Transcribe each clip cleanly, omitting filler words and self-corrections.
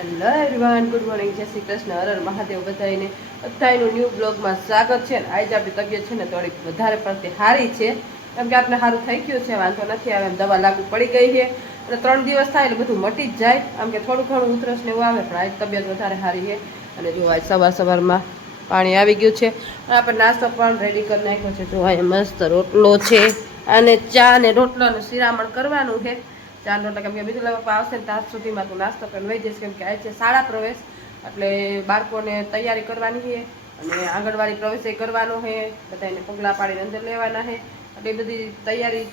Hello everyone, good morning, જય શ્રી કૃષ્ણ, હર હર મહાદેવ. બધાનું new બ્લોગમાં સ્વાગત છે. આજે આપણી તબિયત છે ને થોડીક વધારે પડતી સારી છે, કેમ કે આપણે સારું થઈ ગયું છે, વાંધો નથી આવે એમ. દવા લાગુ પડી ગઈ છે એટલે 3 દિવસ થાય એટલે બધું મટી જ જાય. આમ કે થોડું ઘણું ઉધરસ ને એવું આવે, પણ આજ તબિયત વધારે સારી છે. અને જો આજ સવારમાં પાણી આવી ગયું છે. આપણે નાસ્તો પણ રેડી કરી નાખ્યો છે. જો અહીંયા મસ્ત રોટલો છે અને ચા ને રોટલો અને શિરામણ કરવાનું છે. ચાંદ રોટલા, કેમ કે બીજું પપ્પા આવશે ને ત્યાં સુધીમાં તું નાસ્તો કરીને વહી જઈશ, કેમ કે આ છે શાળા પ્રવેશ, એટલે બાળકોને તૈયારી કરવાની છે અને આંગણવાડી પ્રવેશ કરવાનો છે. બધાને પગલાં પાડીને અંદર લેવાના છે, એટલે બધી તૈયારી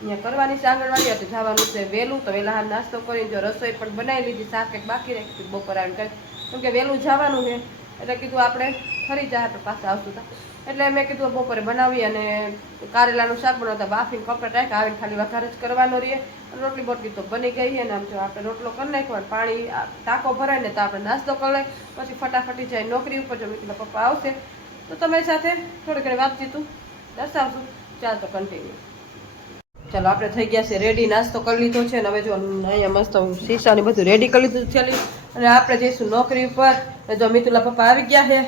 અહીંયા કરવાની છે. આંગણવાડી હતી જવાનું છે વહેલું, તો વહેલા નાસ્તો કરીને જો રસોઈ પણ બનાવી લીધી, શાક એક બાકી રાખી બપોર આવીને કંઈ, કેમ કે વહેલું જવાનું છે એટલે કીધું આપણે ફરી જાય તો પાછા આવશું તો, એટલે મેં કીધું બપોરે બનાવી અને કારેલાનું શાક બનાવતા બાફીને કપડાં રાખ્યા, આવીને ખાલી વઘાર જ કરવાનો રહીએ. રોટલી બોટલી તો બની ગઈ છે ને આમ જો આપણે રોટલો કરી નાખ્યો, પાણી ટાંકો ભરાય ને તો આપણે નાસ્તો કરી લઈએ, પછી ફટાફટી જાય નોકરી ઉપર. જો મિત્રો પપ્પા આવશે તો તમારી સાથે થોડી ઘણી વાતચીતું દર્શાવશું. ચાલ તો કન્ટિન્યુ. ચાલો, આપણે થઈ ગયા છે રેડી, નાસ્તો કરી લીધો છે ને હવે જો અહીંયા મસ્ત શીશાને બધું રેડી કરી લીધું છે અને આપણે જઈશું નોકરી ઉપર. જો મિતુલા પપ્પા આવી ગયા છે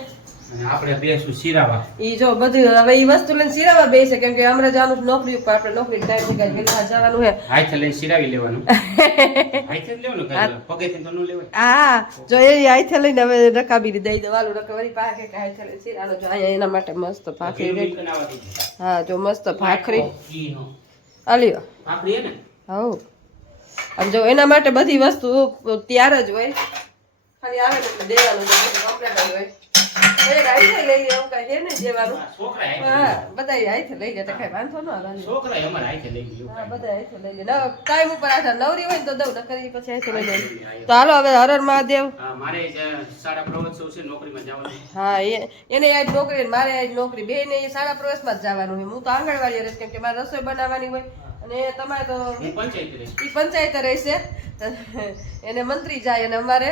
અને આપણે બેસું શિરાવા. ઈ જો બધું હવે ઈ વસ્તુ લઈને શિરાવા બેસે, કેમ કે હમણાં જવાનું નોકરી ઉપર, આપણે નોકરી ટાઈમ થઈ ગઈ, વેલા જવાનું છે. હાથ લઈને શિરાવી લેવાનું. હાથ જ લેવાનું, પગેથી તો ન લેવાય. હા, જો એ હાથે લઈને હવે રકાબી દઈ દેવાનું, રકવરી પાકે કે હાથે લઈને શિરાનો. જો અહીંયા એના માટે મસ્ત ભાખરી રેડી. હા, જો મસ્ત ભાખરી આલ્યો આપડી હે ને. હઉ, આમ જો એના માટે બધી વસ્તુ તૈયાર જ હોય, ખાલી આવે એટલે દેવાનું કમ્પ્લીટ જ હોય. હાથે લઈ લે એવું કઈ છે ને જેવાનું. હા, બધા હાથે લઈ લે તો કઈ વાંધો ન આવે. છોકરા અમારે હાથે લઈ ગયું. હા, બધા હાથે લઈ લે. ટાઈમ ઉપર આઠા નવરી હોય ને તો દઉં, નકરી પછી હાથે લઈ લે. તો હાલો હવે હર હર મહાદેવ. મારે શાળા પ્રવોત્સવ છે, નોકરીમાં જવાનું. હા, એને આજ નોકરી મારે આજ નોકરી, બે ને શાળા પ્રવેશમાં જ જવાનું હોય. હું તો આંગણવાડી રહીશ, કેમ કે મારે રસોઈ બનાવવાની હોય અને તમારે તો પંચાયત રહેશે. એને મંત્રી જાય અને અમારે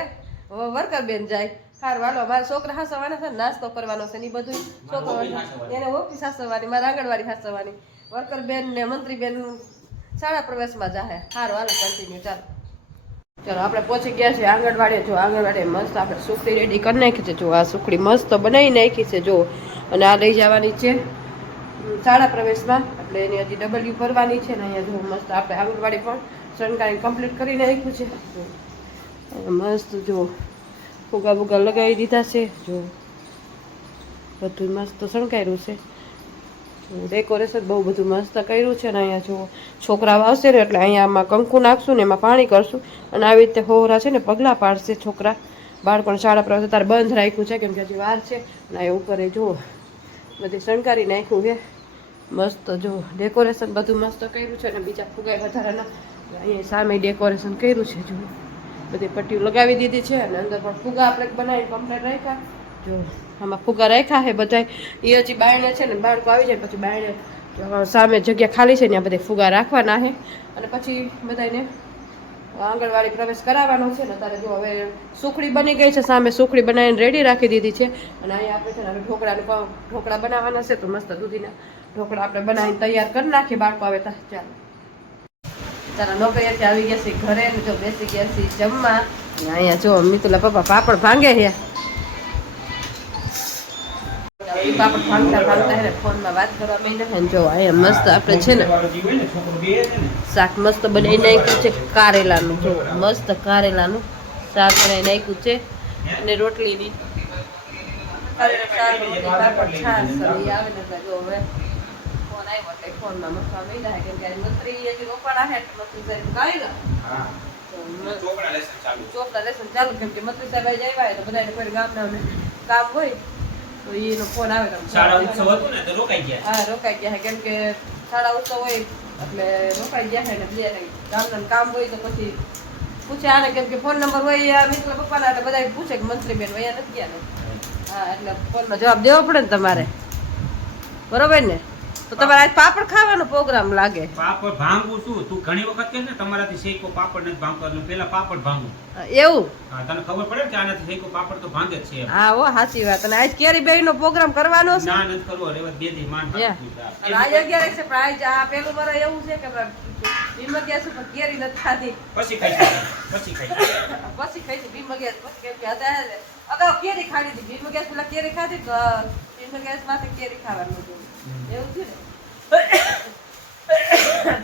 વર્કર બેન જાય. સારું હાલો, મારા છોકરા હાસવાના છે, નાસ્તો કરવાનો છે ને બધું છોકરો એને ઓફિસ હાસવાની, મારે આંગણવાડી હાસવાની, વર્કર બેન ને મંત્રી બેન શાળા પ્રવેશમાં જાય. સારું હાલો કન્ટિન્યુ. ચાલો ચાલો, આપણે પહોંચી ગયા છે આંગણવાડી. જો આંગણવાડી મસ્ત આપણે સુખડી રેડી કરી નાખી છે. જો આ સુખડી મસ્ત બનાવી નાખી છે જો, અને આ લઈ જવાની છે શાળા પ્રવેશમાં, એટલે એની હજી ડબલ્યુ ભરવાની છે ને. અહીંયા જો મસ્ત આપણે આંગણવાડી પણ શણગારી કમ્પ્લીટ કરી નાખ્યું છે. મસ્ત જો ફુગા બુગા લગાવી દીધા છે, જો બધું મસ્ત શણગાર્યું છે. ડેકોરેશન બહુ બધું મસ્ત કર્યું છે ને. અહીંયા જો છોકરાઓ આવશે ને એટલે અહીંયા આમાં કંકુ નાખશું ને એમાં પાણી કરશું, અને આવી રીતે હોરા છે ને પગલાં પાડશે છોકરા. બાળકોને શાળા પ્રવેશ તારે બંધ રાખ્યું છે, કેમ કે હજી વાર છે. અને અહીંયા ઉપર જુઓ બધી શણગારી નાખ્યું છે મસ્ત. જો ડેકોરેશન બધું મસ્ત કર્યું છે ને બીજા ફુગાઈ વધારાના અહીંયા સામે ડેકોરેશન કર્યું છે. જો બધી પટ્ટીઓ લગાવી દીધી છે અને અંદર પણ ફુગા આપણે બનાવીને કમ્પ્લીટ રાખ્યા. જો આમાં ફુગા રાખ્યા છે બધા. એ હજી બાયણે છે ને બાળકો આવી જાય પછી બાયણે સામે જગ્યા ખાલી છે ત્યાં બધે ફુગા રાખવાના છે, અને પછી બધાને આંગણવાડી પ્રવેશ કરાવવાનો છે ને. તારે જો હવે સુખડી બની ગઈ છે, સામે સુખડી બનાવીને રેડી રાખી દીધી છે. અને અહીંયા આપણે છે ને હવે ઢોકળા બનાવવાના છે, તો મસ્ત દૂધીના ઢોકળા આપણે બનાવીને તૈયાર કરી નાખીએ, બાળકો આવે તો. ચાલો, તારા નોકરીએથી આવી ગયા છે ઘરે, જો બેસી ગયા છે જમવા. અહીંયા જો મિતુલા પપ્પા પાપડ ભાંગે છે. પાપડ ભાંગતા ભાંગતા હે ફોનમાં વાત કરવા માંડ્યા ને. જો અહીંયા મસ્ત આપણે છે ને શાક મસ્ત બનાવી નાખ્યું છે કારેલાનું. જો મસ્ત કારેલાનું શાક બનાવી નાખ્યું છે, અને રોટલીની પાપડ છાશ આવે ને. જો હવે ફોન આવ્યો એટલે ફોનમાં મસ્તા માંડ્યા, કેમ કે મંત્રી હજી રોકાણા છે મંત્રી સાહેબ કાઢ્યા ચોપડા લેસન ચાલુ, કેમ કે મંત્રી સાહેબ આવી જાય તો બધાને કોઈ ગામના કામ હોય તો એનો ફોન આવે. શાળા ઉત્સવ હતો ને તો રોકાઈ ગયા. હા, રોકાઈ ગયા છે, કેમ કે શાળા ઉત્સવ હોય એટલે રોકાઈ ગયા છે ને. બીજા ગામના કામ હોય તો પછી પૂછે આને, કેમ કે ફોન નંબર હોય મિત્ર પપ્પાના, એટલે બધા પૂછે કે મંત્રી બેન વયા નથી ગયા ને. હા, એટલે ફોનમાં જવાબ દેવો પડે ને તમારે, બરોબર ને. તો તમારે આજ પાપડ ખાવાનો પ્રોગ્રામ લાગે. પાપડ ભાંગવું શું? તું ઘણી વખત કે ને તમારાથી શેકો પાપડ નથી ભાંગવાનું, પેલા પાપડ ભાંગવું. એવું? હા, તને ખબર પડે કે આનાથી શેકો પાપડ તો ભાંગે જ છે. હા હો, સાચી વાત. અને આજ કેરી બેરી નો પ્રોગ્રામ કરવાનો છે? ના, નથી કરવો. રેવા બે દી માન. આજ 11 છે, પણ આજ આ પેલું વરસ એવું છે કે ભીમા ગેસ ઉપર કેરી નથી ખાધી પછી ખાઈશું ભીમા ગેસ પછી કેમ કે હતા અગાઉ કેરી ખાધી હતી ભીમા ગેસ પેલા કેરી ખાધી તો ભીમા ગેસ માંથી કેરી ખાવાનું હતું એવું થયું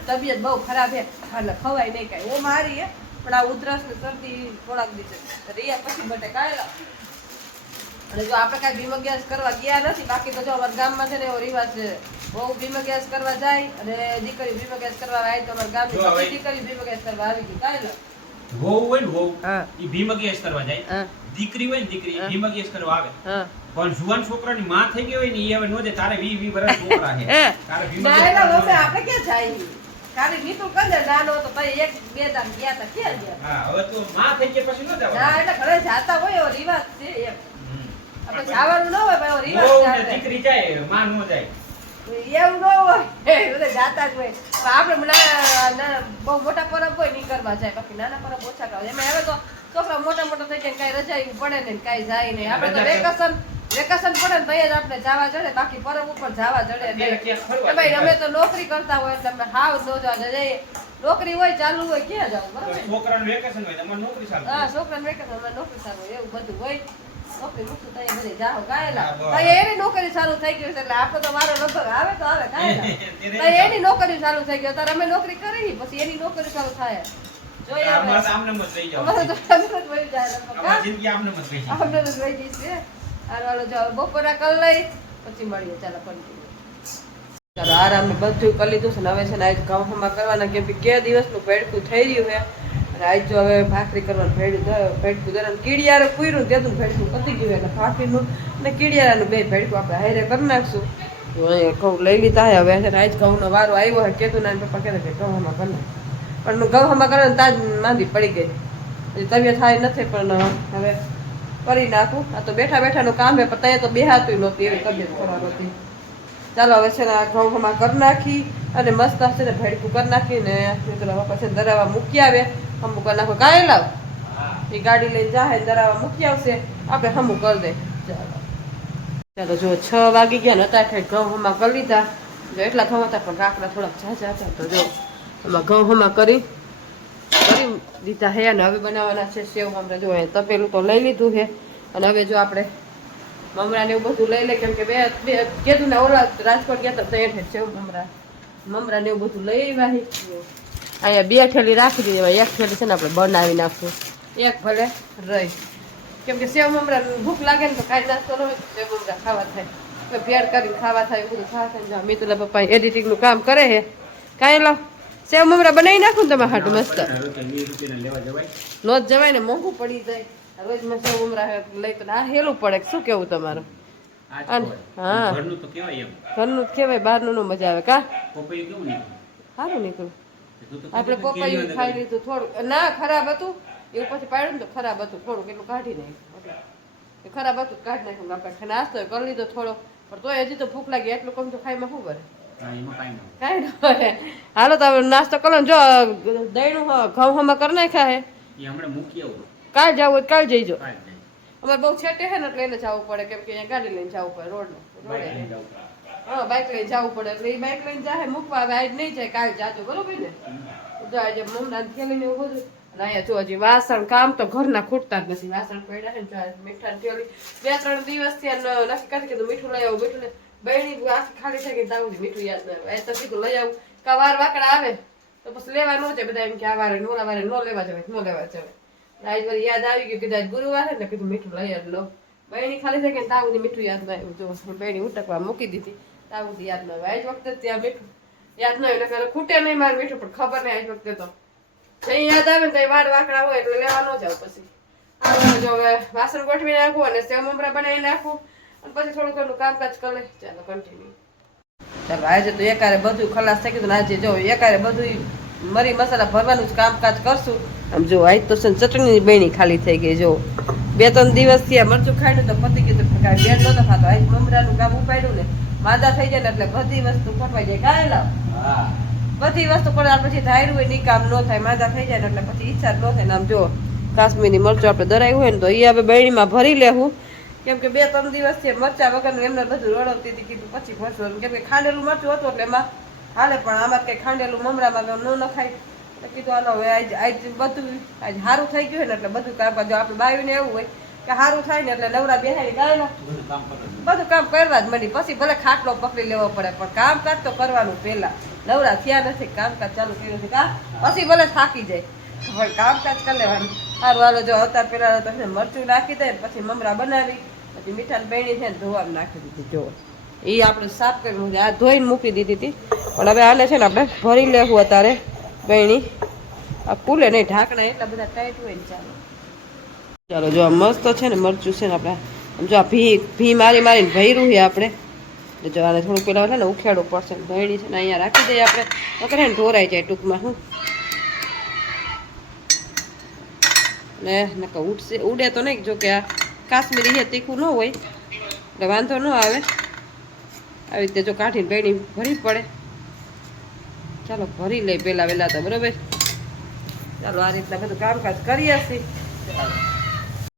ને તબિયત બહુ ખરાબ હે એટલે ખવાય નહીં કાંઈ ઓ મારી હે પણ આ ઉધરસ ને શરદી થોડાક દિવસે રહ્યા પછી બટે કાઢેલા અને જો આપણે કાંઈ ભીમા ગેસ કરવા ગયા નથી બાકી તો જો અમારા ગામમાં છે ને એવો રિવાજ છે બહુ ભીમા ગેસ કરવા જાય અને દીકરી ભીમા ગેસ કરવા આવી તો અમારા ગામની બધી દીકરી ભીમા ગેસ કરવા આવી ગઈ કાઢેલા વહુ હોય ને વહુ હા ઈ ભીમા ગેસ કરવા જાય દીકરી હોય ને દીકરી ભીમા ગેસ કરવા આવે હા પણ જુવાન છોકરાની માં થઈ ગઈ હોય ને ઈ હવે નો દે તારે 20 વર્ષ છોકરા છે તારે ભીમા ગેસ ના કરવા આપણે ક્યાં જાય ખાલી નીતું કરે નાનો તો તઈ એક બે દાન ગયા તા ક્યાં ગયા હા હવે તો માં થઈ ગયા પછી નો જવાનું ના એટલે ઘરે જાતા હોય એવો રિવાજ છે એમ આપણે જવાનું ન હોય પણ એવો રિવાજ વહુ છે ને આપણે. દીકરી જાય માં નો જાય એવું ન હોય બધા જાતા જ હોય પણ આપણે બહુ મોટા પરબ હોય નહીં કરવા જાય બાકી નાના પરબ ઓછા કરવા એમાં હવે તો છોકરા મોટા મોટા થઈ જાય કાંઈ રજા એવું પડે ને કાંઈ જાય નહીં આપણે તો વેકેશન પડે ને તઈ જ આપણે જવા જડે બાકી પરબ ઉપર જવા જડે નહીં ભાઈ અમે તો નોકરી કરતા હોય એટલે અમે હાવ ન જવા જઈએ નોકરી હોય ચાલુ હોય ક્યાં જવું બરાબર છોકરાનું વેકેશન હોય તમારે નોકરી ચાલુ હા છોકરાને વેકેશન અમે નોકરી ચાલુ હોય એવું બધું હોય નોકરી મૂકશું તઈ બધે જાઓ કાયલા તઈ એની નોકરી ચાલુ થઈ ગઈ છે એટલે આપણે તો મારો લગભગ આવે તો આવે કાયલા તઈ એની નોકરી ચાલુ થઈ ગઈ ત્યારે અમે નોકરી કરી પછી એની નોકરી ચાલુ થાય જોઈએ અમારે તો આમને મત લઈ જાઓ અમારે તો આમ જ વહી જાય અમારી જિંદગી આમને મત લઈ જાઓ આમને જ વહી જઈ છે હારવાળો જો બપોરા કરી લઈ પછી મળીએ ચાલો કન્ટિન્યુ ચાલો આરામ ને બધું કરી લીધું છે ને હવે છે ને આજ ઘઉંમાં કરવાના કેમ કે દિવસનું ભેડકું થઈ રહ્યું છે અને આજ જો હવે ભાખરી કરવાનું ભેડકું દરન કીડિયારે પૂર્યું તેનું ભેડકું પતી ગયું એટલે ભાખરીનું અને કીડિયારાનું બે ભેડકું આપણે હારે કરી નાખશું તો અહીંયા ઘઉં લઈ લીધા છે હવે છે ને આજ ઘઉંનો વારો આવ્યો હોય કેતું ના પપ્પા કહેતા કે ઘઉંમાં કરી નાખ પણ ઘઉંમાં કરવાનું તાજ માંદી પડી ગઈ હજી તબિયત સારી નથી પણ હવે કરી નાખું આ તો બેઠા બેઠાનું કામ છે પણ ત્યાં તો બેહાતું નહોતી એવી તબિયત ખરાબ હતી ચાલો હવે છે ને આ ઘઉંમાં કરી નાખી અને મસ્ત છે ને ભેડકું કરી નાખીને મિત્રો પછી દરાવા મૂકી આવે હમું કરી નાખો કાંઈ લાવ એ ગાડી લઈને જાય દરાવા મૂકી આવશે આપણે હમું કરી દે ચાલો ચાલો જો 6 વાગી ગયા ને અત્યારે ઘઉંમાં કરી લીધા જો એટલા ઘઉં હતા પણ કાકડા થોડાક ઝાઝા હતા તો જો એમાં ઘઉંમાં કરી દીધા હે અને હવે બનાવવાના છે સેવ મમરા જો તપેલું તો લઈ લીધું છે અને હવે જો આપણે મમરા ને એવું બધું લઈ લે કેમ કે બે કીધું ને ઓલા રાજકોટ ગયા હતા ત્યાં સેવ મમરા ને એવું બધું લઈ આવ્યા અહીંયા 2 થેલી રાખી દીધી એમાં 1 થેલી છે ને આપણે બનાવી નાખશું એક ભલે રહી કેમ કે સેવ મમરા ભૂખ લાગે ને તો કાંઈ નાસ્તો ન હોય સેવ મમરા ખાવા થાય તો ભેળ કરીને ખાવા થાય એવું બધું ખાવા થાય મિતુલા પપ્પા એડિટિંગનું કામ કરે છે કાંઈ લો સેવ મમરા બનાવી નાખું ને તમે હાટ મસ્ત નો જ જવાય ને મોંઘું પડી જાય રોજ માં સેવ મમરા લઈ તો આ હેલું પડે શું કેવું તમારું હા ઘરનું તો કહેવાય એમ ઘરનું જ કહેવાય બહારનું નો મજા આવે કા પપૈયું કેવું નીકળ્યું સારું નીકળ્યું આપણે પપૈયું ખાઈ લીધું થોડું ના ખરાબ હતું એવું પછી પાડ્યું ને તો ખરાબ હતું થોડુંક એટલું કાઢી નાખ્યું ખરાબ હતું કાઢી નાખ્યું આપણે નાસ્તો કરી લીધો થોડો પણ તોય હજી તો ભૂખ લાગી એટલું કમ તો ખાઈમાં શું કરે કાંઈ ન હોય હાલો તો નાસ્તો કરો ને જો દહીંનું ઘઉં હમા કરી નાખ્યા હે કાલ જવું હોય કાલ જઈજો અમારે બહુ છેટે છે ને એટલે એને જવું પડે કેમ કે અહીંયા ગાડી લઈને જવું પડે રોડે હા બાઇક લઈને જવું પડે એટલે એ બાઇક લઈને જાય મૂકવા હવે આજ નહીં જાય કાલ જાજો બરોબર ને જો આજે મમરા થેલીને એવું બધું અને અહીંયા જો હજી વાસણ કામ તો ઘરના ખૂટતા જ નથી વાસણ પડ્યા છે ને મીઠા થેલી 2-3 દિવસથી નક્કી કરી કીધું મીઠું લઈ આવું મીઠું બહેણી આખી ખાલી થાય કે તાવું મીઠું યાદ ના આવે તો કીધું લઈ આવું કા વાર વાકડા આવે તો પછી લેવા ન જાય બધા એમ કે આ વારે નોરા વારે ન લેવા જવાય ન લેવા જવાય આજ વાર યાદ આવી ગયું કીધું આજ ગુરુવાર છે ને કીધું મીઠું લઈ જ લો બહેણી ખાલી થાય કે તાવું મીઠું યાદ ના આવ્યું જો બહેણી ઉટકવા મૂકી દીધી તાવું યાદ ના આવે આજ વખતે ત્યાં મીઠું યાદ ના આવ્યું એટલે ખૂટે નહીં મારે મીઠું પણ ખબર નહીં આજ વખતે તો જઈ યાદ આવે ને તો વાર વાકડા હોય એટલે લેવા ન જાવ પછી જો હવે વાસણ ગોઠવી નાખું અને સેવ મમરા બનાવી નાખું પછી થોડું ઘણું કામકાજ કરે ચાલો કન્ટિન્યુ ચાલો આજે તો એકારે બધું ખલાસ થઈ ગયું આજે જો એકારે બધું મરી મસાલા ભરવાનું જ કામકાજ કરશું આમ જો આજ તો ચટણી બહેણી ખાલી થઈ ગઈ જો 2-3 દિવસથી આ મરચું ખાઈને તો પતી ગયું તો કાંઈ બેડ નતો ખાતો આજ મમરાનું કામ ઉપાડ્યું ને માદા થઈ જાય ને એટલે બધી વસ્તુ ખોટવાઈ જાય કાંઈ લાવ બધી વસ્તુ પણ પછી ધાર્યું હોય નહીં કામ ન થાય માદા થઈ જાય ને એટલે પછી ઈચ્છા જ ન થાય ને આમ જો કાશ્મીરી મરચું આપણે દરાયું હોય ને તો એ હવે બહેણીમાં ભરી લેવું કેમ કે 2-3 દિવસથી મરચા વગરનું એમને બધું રડવતી હતી કીધું પછી ભરશું કેમ કે ખાંડેલું મરચું હતું એટલે એમાં હાલે પણ આમાં કઈ ખાંડેલું મમરામાં ન નખાય એટલે કીધું હાલો હવે આજ બધું આજ સારું થઈ ગયું ને એટલે બધું કામ જો આપણે બાવીને એવું હોય કે સારું થાય ને એટલે નવરા બેહાડી ગાયલા બધું કામ કરવા જ મળી પછી ભલે ખાટલો પકડી લેવો પડે પણ કામકાજ તો કરવાનું પહેલા નવરા થયા નથી કામકાજ ચાલુ કર્યું છે કા પછી ભલે થાકી જાય પણ કામકાજ કરી લેવાનું સારું હાલો જો અવતાર પેલા તો મરચું નાખી દે પછી મમરા બનાવી પછી મીઠાની બહેણી છે ને ધોવામાં નાખી દીધી જો એ આપણે સાફ કરી આ ધોઈને મૂકી દીધી હતી પણ હવે આને છે ને આપણે ભરી લેવું અત્યારે બહેણી આ ફૂલે નહીં ઢાંકણા એટલા બધા ટાઈટ હોય ને ચાલો જો આ મસ્ત છે ને મરચું છે ને આપણે જો આ ભી મારીને ભર્યું છે આપણે જો આને થોડું પેલા છે ને ઉખેડવું પડશે ભેણી છે ને અહીંયા રાખી દઈએ આપણે તો કરે ને ઢોરાઈ જાય ટૂંકમાં હું ને નકર ઉડે તો નહીં જો કે આ કાશ્મીરી છે તીખું ન હોય એટલે વાંધો ન આવે આવી રીતે જો કાઢીને ભેણી ભરી પડે ચાલો ભરી લઈ પહેલાં વહેલા તો બરોબર ચાલો આ રીતના બધું કામકાજ કરીએ છીએ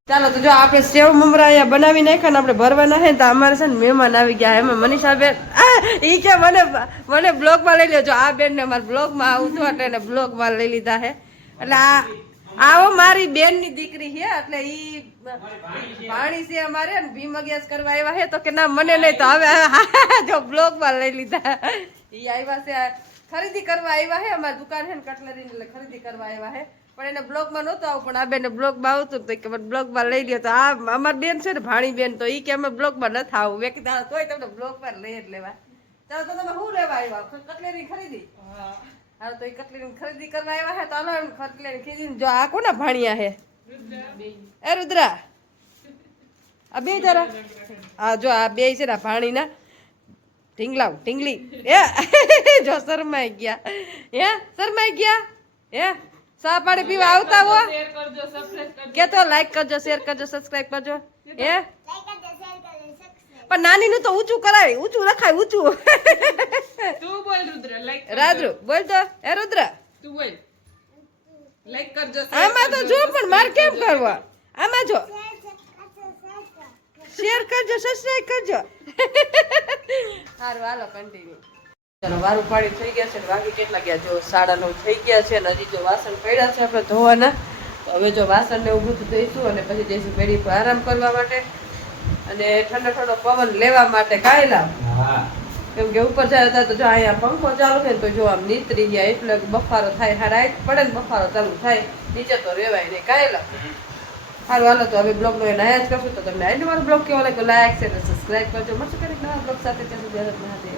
ચાલો તો જો આપણે સેવ મમરા અહીંયા બનાવી નાખ્યા ને આપણે ભરવાના છે ને તો અમારે છે ને મહેમાન આવી ગયા એમાં મનીષા બેન એ કે મને બ્લોગમાં લઈ લેજો આ બેન ને અમારા બ્લોગમાં આવું હતું એટલે એને બ્લોગમાં લઈ લીધા છે એટલે આવો મારી બેન ની દીકરી છે એટલે ઈ પાણી છે અમારે ને ભીમ અગિયાસ કરવા આવ્યા છે તો કે ના મને નહીં તો હવે જો બ્લોગમાં લઈ લીધા ઈ આવ્યા છે ખરીદી કરવા આવ્યા છે અમારી દુકાન છે ને કટલરી એટલે ખરીદી કરવા આવ્યા છે પણ એને બ્લોગમાં નહોતું આવું પણ આ બેને બ્લોગમાં આવતું તો કે મને બ્લોગમાં લઈ લ્યો તો આ અમારી બેન છે ને ભાણી બેન તો એ કે અમે બ્લોગમાં નથી આવું મેં કીધું તોય તમને બ્લોગમાં લઈ જ લેવા ચાલો તો તમે શું લેવા આવ્યા કટલેરી ખરીદી હા તો એ કટલેરી ખરીદી કરવા આવ્યા છે તો આનો કટલેરી ખરીદી જો આ કોના ભાણિયા છે એ રુદ્રા આ બે જરા હા જો આ બે છે ને ભાણીના ઢીંગલી એ જો શરમાઈ ગયા હે સા પાણી પીવા આવતા હો કે તો લાઈક કરજો શેર કરજો સબસ્ક્રાઇબ કરજો હે પણ નાની નું તો ઊંચું કરાય ઊંચું રખાય ઊંચું તું બોલ રુદ્ર લાઈક રાદ્રુ બોલ તો એ રુદ્ર તું બોલ લાઈક કરજો આમાં તો જો પણ માર કેમ કરવા આમાં જો શેર કરજો સબસ્ક્રાઇબ કરજો હારું હાલો કન્ટિન્યુ ચાલો વારું પાણી થઈ ગયા છે ને વાગી કેટલા ગયા જો 9:30 થઈ ગયા છે ને હજી જો વાસણ પડ્યા છે આપણે ધોવાના તો હવે જો વાસણ ને ઊભું દઈશું અને પછી જઈશું પેઢી પર આરામ કરવા માટે અને ઠંડો પવન લેવા માટે કાયલા કેમ કે ઉપર જાય તો જો અહીંયા પંખો ચાલુ છે ને તો જો આમ નીતરી ગયા એટલે બફારો થાય રાઈટ પડે ને બફારો ચાલુ થાય નીચે તો રેવાય નહીં કાયલા સારું હાલો તો હવે બ્લોગનો એના જ કરશું તો તમને આજનો મારો બ્લોગ કેવો લાગ્યો લાઈક શેર સબસ્ક્રાઇબ કરજો મળશે કંઈક નવા બ્લોગ સાથે ત્યાં સુધી મહાદેવ